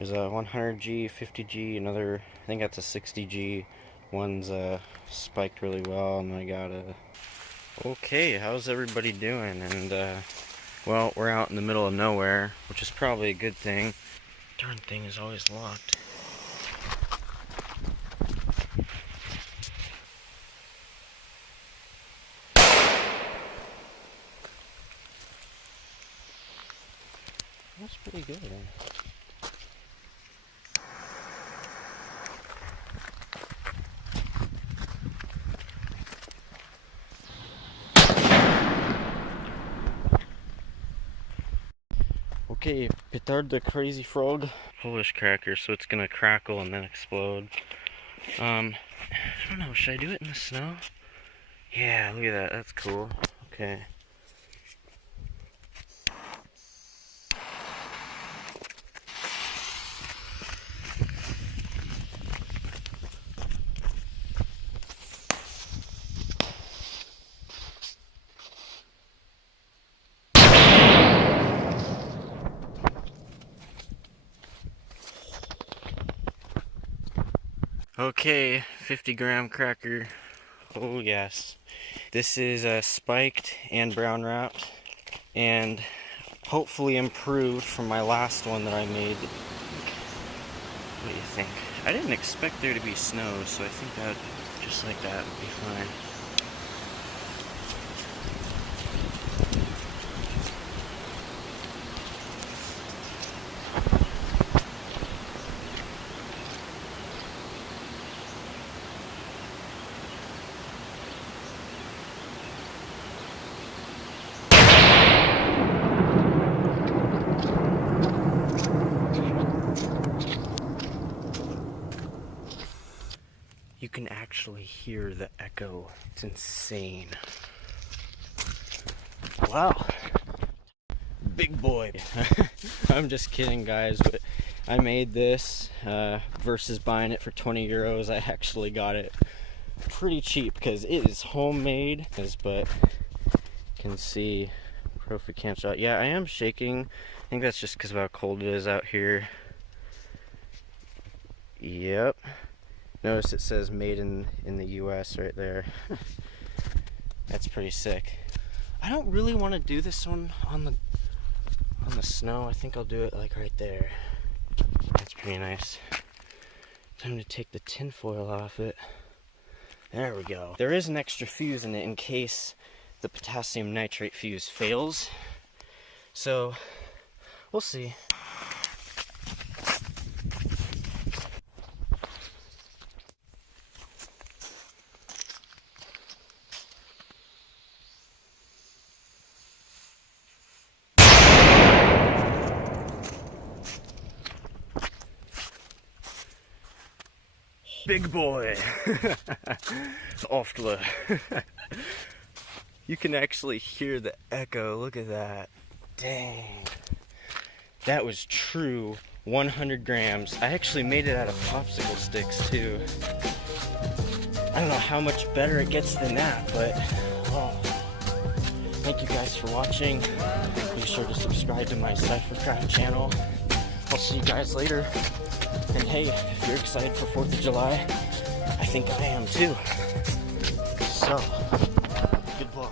There's a 100G, 50G, another, I think that's a 60G. One's spiked really well, and I got a... Okay, how's everybody doing? And, well, we're out in the middle of nowhere, which is probably a good thing. Darn thing is always locked. That's pretty good. Okay, petard the crazy frog. Polish cracker, so it's gonna crackle and then explode. I don't know, should I do it in the snow? Yeah, look at that, that's cool. Okay. Okay, 50-gram cracker. Oh yes. This is spiked and brown wrapped and hopefully improved from my last one that I made. What do you think? I didn't expect there to be snow, so I think that just like that would be fine. You can actually hear the echo. It's insane. Wow. Big boy. I'm just kidding, guys, but I made this versus buying it for 20 euros. I actually got it pretty cheap because it is homemade, but you can see Profi Camp Shot. Yeah, I am shaking. I think that's just because of how cold it is out here. Yep. Notice it says made in the US right there. That's pretty sick. I don't really want to do this one on the snow. I think I'll do it like right there. That's pretty nice. Time to take the tin foil off it. There we go. There is an extra fuse in it in case the potassium nitrate fuse fails. So we'll see. Big boy. Oftla. You can actually hear the echo. Look at that. Dang. That was true 100 grams. I actually made it out of popsicle sticks too. I don't know how much better it gets than that, but oh. Thank you guys for watching. Be sure to subscribe to my Firecracker channel. I'll see you guys later. And hey, if you're excited for 4th of July, I think I am too. So, goodbye.